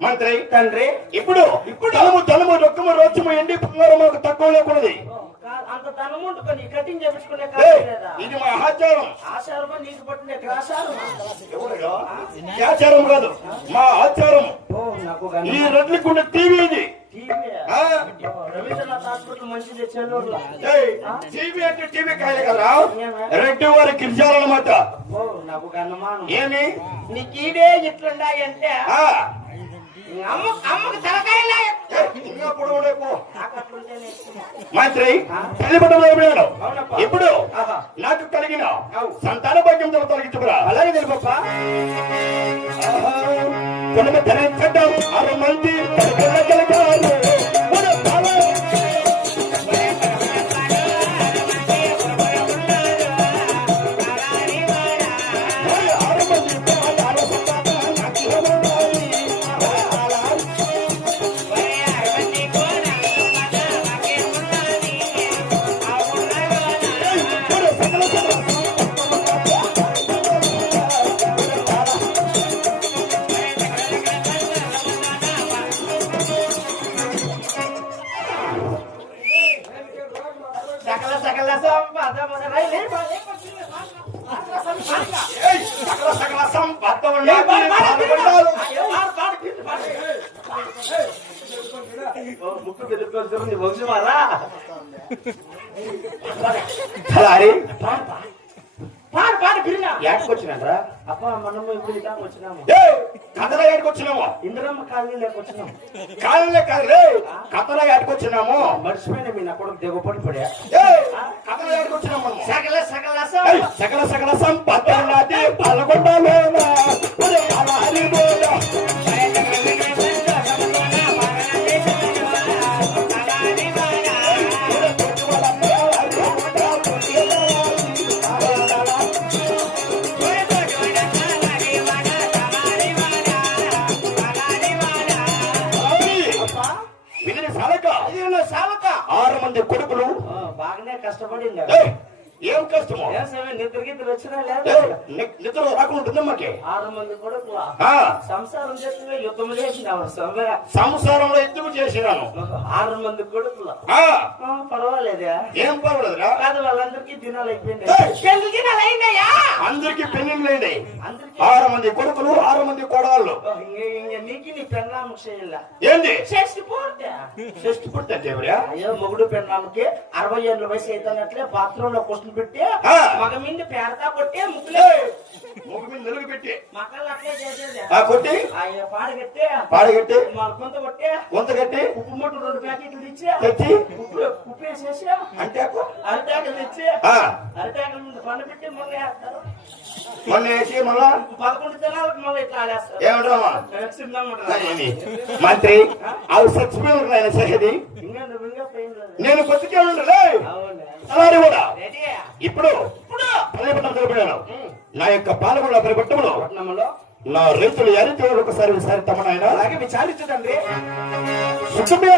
మంత్రి తండ్రి ఇప్పుడు ఇప్పుడు. తలము తలము రొక్కము రోచము ఎండి బంగారం మాకు తక్కువ లేకున్నది. అంత ధనముంటుకొని కటింగ్ చేపించుకునే కాదు ఇది మా ఆచారం. ఆచారమా నీకు పట్టిన ఆచారం కాదు మా ఆచారం. ఈ రెడ్లకుండ టీవీ ఇది. టీవీ అంటే టీవీ కాయలే కదా రెడ్డి వారి నాకు గన్నమానం ఏమి? నీకు ఈడే ఇట్లుండాయంటే ఆ, అమ్మ అమ్మకు. మంత్రి అయిపోయాడు అవునప్పా. ఇప్పుడు. నాకు కలిగిన. సంతాన భాగ్యం తొలగించుకురా అలాగే తెలుపప్ప ధరించడం ఆరు మంది వంశమారా అలారి పాడు పాడు పిరినా యాడ్కొచ్చినారా అప్ప మనము ఇప్పుడు దాకా వచ్చినాము కథల యాడ్కొచ్చినాము ఇందిరమ్మ కాలనీ లేక వచ్చినాము కాళ్ళే కాదులే కథల యాడ్కొచ్చినాము మర్చిపోయిన మీ నా కొడుకు దిగపడి పడా కథల యాడ్కొచ్చినాము మనము. సకల సకల సకల సకల సంపద నాది బాగానే కష్టపడింది ఏయ్, ఏం కష్టమో? సమయం నిద్ర గిద్దరు వచ్చినా రాకుండా ఉంటుంది మాకి? ఆరు మంది కొడుకుల ఆ, సంసారం యుద్ధం చేసినావు సంసారంలో ఎందుకు చేసినాను? ఆరు మంది కొడుకుల పర్వాలేదే. ఏం పర్వాలేదురా? కాదు వాళ్ళందరికీ దినాలు అయిపోయింది ఏయ్! పెళ్ళి దినాలు అయిందయ్యా అందరికి అందరికీ. ఆరు మంది కొడుకులు ఆరు మంది కోడళ్ళు. ఓ, ఇంక- ఇంక నీకు నీ పెన్నామకు చేయాల. ఏంది? పూర్తి. షష్టి అయ్యో మొగుడు పెన్నామకి అరవై ఏళ్ళ వయసు అవుతున్నట్లే బాత్రూమ్లో పెట్టి. మగ మీద పేడతా కొట్టే ముక్కులే ముగ్గు మీద నిలుగు పెట్టి. మక్కలు అట్లే చేసేది. ఆ కొట్టి. అయ్యో పాడగట్టి పాడగట్టి మన కొంత కొట్టి. కొంత కట్టి. ఉప్పు మూట రెండు ప్యాకెట్లు తెచ్చి. తెచ్చి. ఉప్పు ఉప్పు వేసేసి. అంటే అరిటాకులు తెచ్చి. ఆ, అరిటాకుల మీద పండు పెట్టి మళ్ళీ వేస్తారు మొన్న వేసి మళ్ళా పదకొండు దినాలకు మళ్ళీ ఇట్లా ఆడేస్తారు ఏమంటామా చిన్నగా ఏమి? మంత్రి అవి చచ్చిపోయి లేదు నేను కొద్దిగా అవును అలారి కూడా ఇప్పుడు పల్లెపట్నం నా యొక్క పాలకొండ పరిపట్టంలో నా రైతులు ఎరితో ఒకసారి తమ నాయన అలాగే విచారించదండి సుఖమే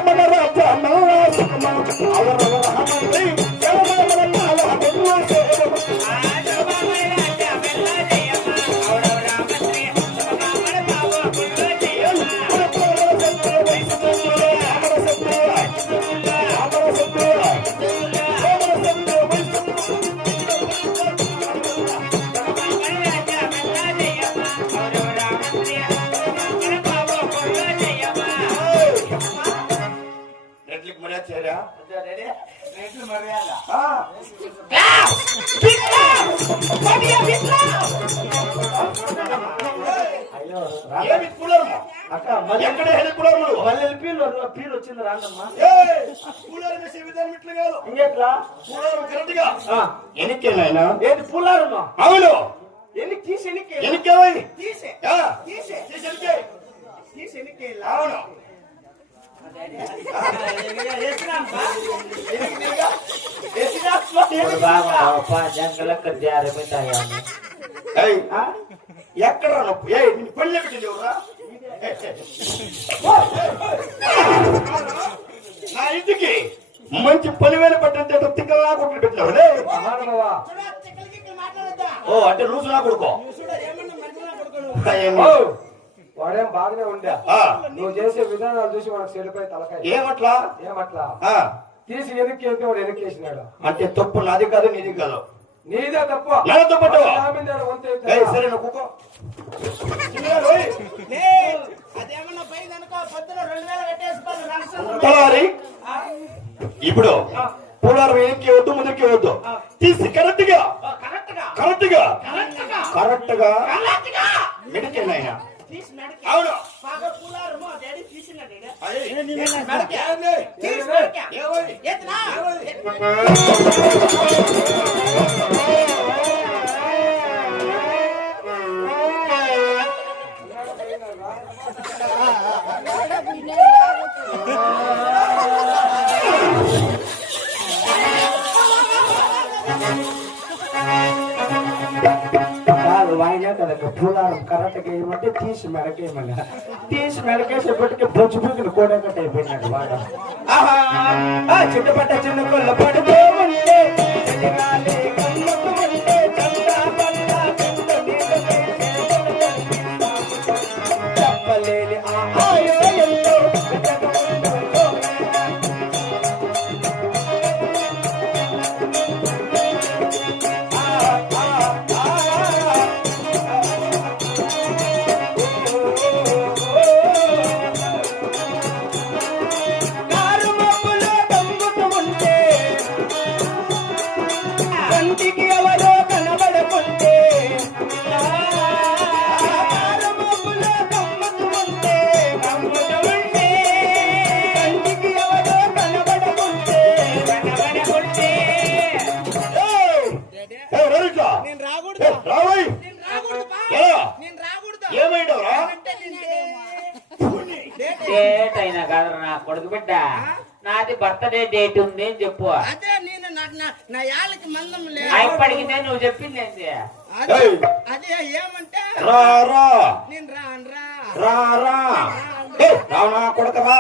వచ్చింది ఇంకెట్లా ఆ, ఎనికే నాయనా ఏది పుల్లారమ్మా అవును. ఎన్ని తీసి ఎన్నికే ఎనికేవై తీసే. తీసే. తీసి ఎనికే. తీసి ఎన్నికే అవును. ఏయ్, ఎక్కడ నొప్పి ఏయ్. నీ ఇంటికి మంచి పనివేలు పట్టిన తిక్కలా కొట్లు పెట్టినావు లే. ఓ అంటే లూసు నా కొడుకో. ఏమన్నా మంచిగా కొడుకోను ఏమి? ఓ వాడేం బాగానే ఉండే? నువ్వు చేసే విధానాలు చూసి మనకు చెడిపోయి తలకాయ. ఏమట్లా? ఏమట్లా? ఆ, తీసి వెనక్కి వెళ్తే వాడు వెనక్కి వేసినాడు అంటే తప్పు నాది కాదు నీది కాదు. నీదే తప్ప. నాదే తప్పు. సరే నువ్వు తలారి? ఇప్పుడు పోలారం వెనక్కి వద్దు ముందుకి వద్దు. తీసి కరెక్ట్గా కరెక్ట్గా కరెక్ట్గా కరెక్ట్గా కరెక్ట్గా కరెక్ట్గా మెడికే నాయన తీసి మెడకి. అవును. మెడకి. తీసి ఏమి? మెడకి. ఏమోయ్? ఎత్తునా? కాదు వాయినా కదా పూలారం కరెక్ట్గా ఏమంటే తీసి మెడకేయమన్నా తీసి మెడకేసేపటికి బొచ్చు పీకులు కూడా కట్ అయిపోయినాడు వాడు ఆహా ఆ చుట్టుపట్ట బిడ్డ నాది బర్త్డే డేట్ ఉంది అని చెప్పు. అదే నేను నాకు నా నా యాళ్ళకి మందం లేదు అయిప్పటికినే నువ్వు చెప్పింది ఏంటి అదే ఏమంటే రా రా. నేను రాను రా. రా రా. ఏయ్, రావణా కొడకరా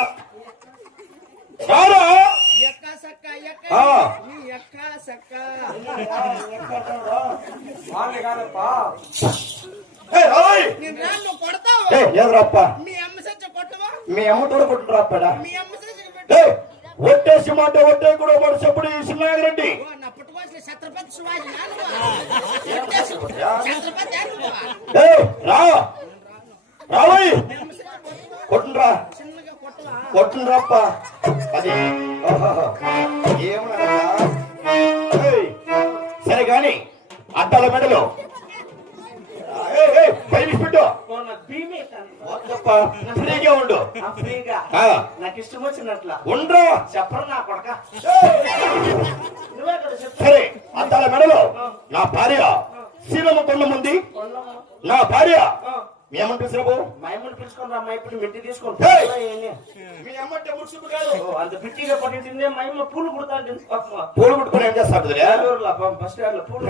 ఎక్క సక్క ఎక్క. ఆ. నీ ఎక్క సక్క. వాడిని కాదప్పా మీ అమ్మ సచ్చ కొట్టవా? మీ అమ్మ మీ సచ్చ ఏయ్, ఒట్టేసి మాట ఒట్టే కూడా వాడు చెప్పుడు చిన్నాగరండి నా పుట్టుకోసిన రా రావోయ్ కొట్టుండ్రా కొట్టుండ్రప్ప అది. ఏమన్నా సరే కాని అద్దాల మెడలో. పెట్టు. వద్దప్ప, ఫ్రీగా ఉండు. ఫ్రీగా. నాకు ఇష్టం వచ్చినట్ల. ఉండ్రా. చెప్పరు నా కొడక. సరే అద్దాల మెడలో నా భార్య. శీలమ కొండ నా భార్య. మీ అమ్మని పిలిచిరాబో మైముని పిలుచుకొని రా మైపుని మెట్టి తీసుకొని? మీ అమ్మంటే ముడుచుకు కాదు? అంత పిట్టిగా పట్టింది మైమ పూలు కుడతాంటుంది పాపం. పూలు పుట్టుకొని ఏం చేస్తాడు బస్ స్టాండ్లో పూలు.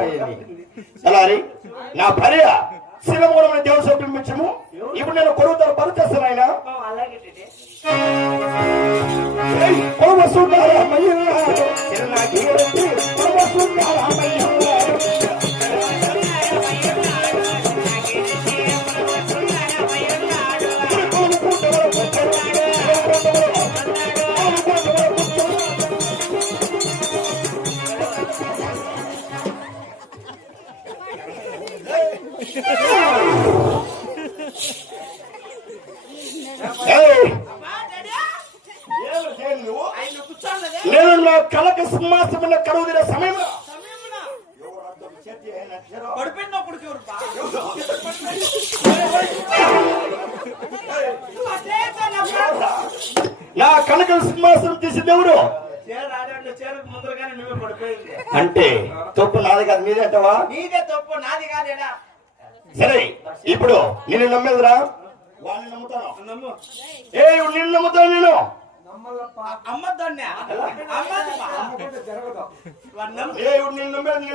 అలారి నా భార్య శిలమూలమైన దేవసేవ పిలిపించము ఇప్పుడు నేను కొడుకుతాను పని చేస్తాను ఆయన. అలాగే నేను నా కలక సింహాసమున కరువు తీరే సమయంలో. నా కనక సింహాసనం తీసి దేవుడు. అంటే తప్పు నాది కాదు మీదే అంటావా? నీదే తప్పు నాది కాదేడా? సరే ఇప్పుడు నిన్ను నమ్మేదిరా? వాడిని నమ్ముతాను నమ్ము. ఏ నిన్ను నమ్ముతాను నేను నమ్మల్లప్ప అమ్మద్దన్నే అమ్మదు బా. నమ్మకుంటే జరగదు. వాడు నమ్మి ఏ నిన్ను నమ్మేది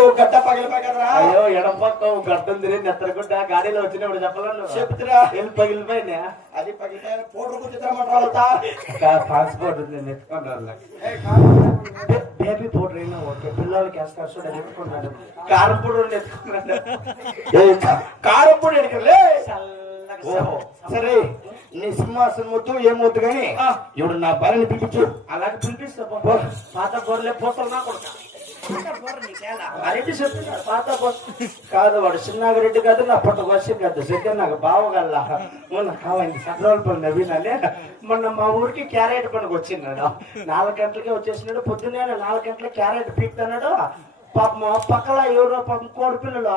ఒక గడ్డ అయ్యో ఎడం పక్క ఒక గడ్డ ఉంది నెత్తరగుడ్డ గాడిలో వచ్చినప్పుడు చెప్పగలను. చెప్తురా వెళ్ళి పగిలిపోయినా? అది కూర్చుతామంటా పాస్పోర్ట్ ఉంది నెత్తుకున్నారు బేబీ పౌడర్ అయినా ఓకే పిల్లలకి వేస్తారు చూడ నెత్తుకున్నాడు కారం పౌడర్ నెత్తుకున్నాడు కారం పొడి ఎడకలే చల్లగా ఓహో. సరే. నీ సింహాసనం వద్దు ఏమొద్దు కానీ. ఇప్పుడు నా భార్యని పిలిపించు. అలాగే పిలిపిస్తా. పాత గొర్రెలే పోతావు నా కొడుక. కాదు వాడు చిన్నాగరెడ్డి కాదు నా పుట్ట వచ్చి కాదు. సెకండ్ నాకు బావగల్లా. మొన్న కావండి సట్రోల్ నవీననే మొన్న మా ఊరికి క్యారెట్ పండుగ వచ్చినాడు నాలుగు గంటలకే వచ్చేసినాడు. పొద్దున్నే నాలుగు గంటలకు క్యారెట్ పీక్తున్నాడు. పాపం పక్కల ఎవరో పాపం కోడి పిల్లలు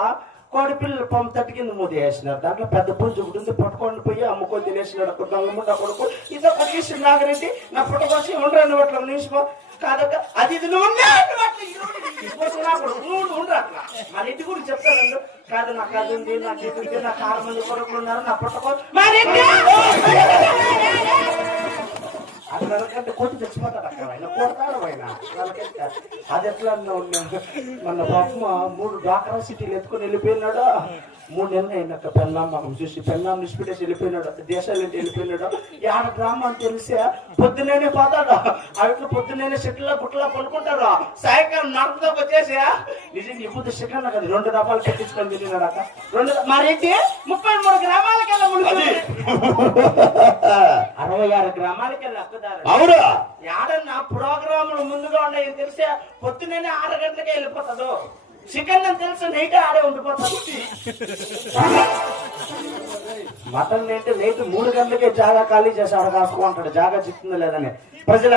కోడి పిల్లలు పంపు తట్టు కింద మూది వేసినారు. దాంట్లో పెద్ద పుంజు ఒకటి ఉంది పట్టుకొని పోయి అమ్ముకొని తినేసినాడు. అక్కడ దొంగ ముండ కొడుకు. ఇదో పట్టేసి నాగరెడ్డి నా పుట్ట కోసం ఉండరాని వాటిలో నిలిచిపో కాదక్క అది ఇది నువ్వు ఉన్నా, అట్లా. నా కొడుకు, మన ఇంటి గురించి చెప్తాను కాదు నాకు అది ఉంది నాకు ఇది ఉంది నాకు ఆరు మంది కొడుకులు ఉన్నారు నా పుట్ట కోసం కొట్టి తెచ్చిపోతాడు అక్కడ ఆయన. కొడతాడు ఆయన. వాళ్ళకైతే? అది ఎట్లా ఉన్నాడు మన పాప మూడు డాక్రా సిటీలు ఎత్తుకొని వెళ్ళిపోయినాడు? మూడు నెలలు అయినాక పెన్నాం మాకు చూసి పెన్నాం నిష్పిటేసి వెళ్ళిపోయినాడు. దేశాలు ఏంటి వెళ్ళిపోయినాడు? యాడ గ్రామం అని తెలిసే పొద్దున్నే పోతాడు. అవిట్లో పొద్దున్నే చెట్ల గుట్లా పడుకుంటారు సాయంకాలం నడుపుతో వచ్చేసి నిజంగా ఇప్పుడు చికెన్ కదా రెండు దఫాలు పెట్టించుకొని తిరిగినాడు అక్క రెండు మరేంటి ముప్పై మూడు గ్రామాలకెళ్ళా అరవై ఆరు గ్రామాలకెళ్ళి అక్కదారు అవురా యాడన్నా ప్రోగ్రాములు ముందుగా ఉన్నాయి తెలిసే పొద్దున్నే ఆరు గంటలకే వెళ్ళిపోతాడు చికెన్ అని తెలుసు నైట్ ఆడే ఉండిపోతాడు మటన్ నైట్ నైట్ మూడు గంటలకే జాగా ఖాళీ చేసి ఆడ కాసుకుంటాడు జాగా చిక్కుంది లేదని ప్రజల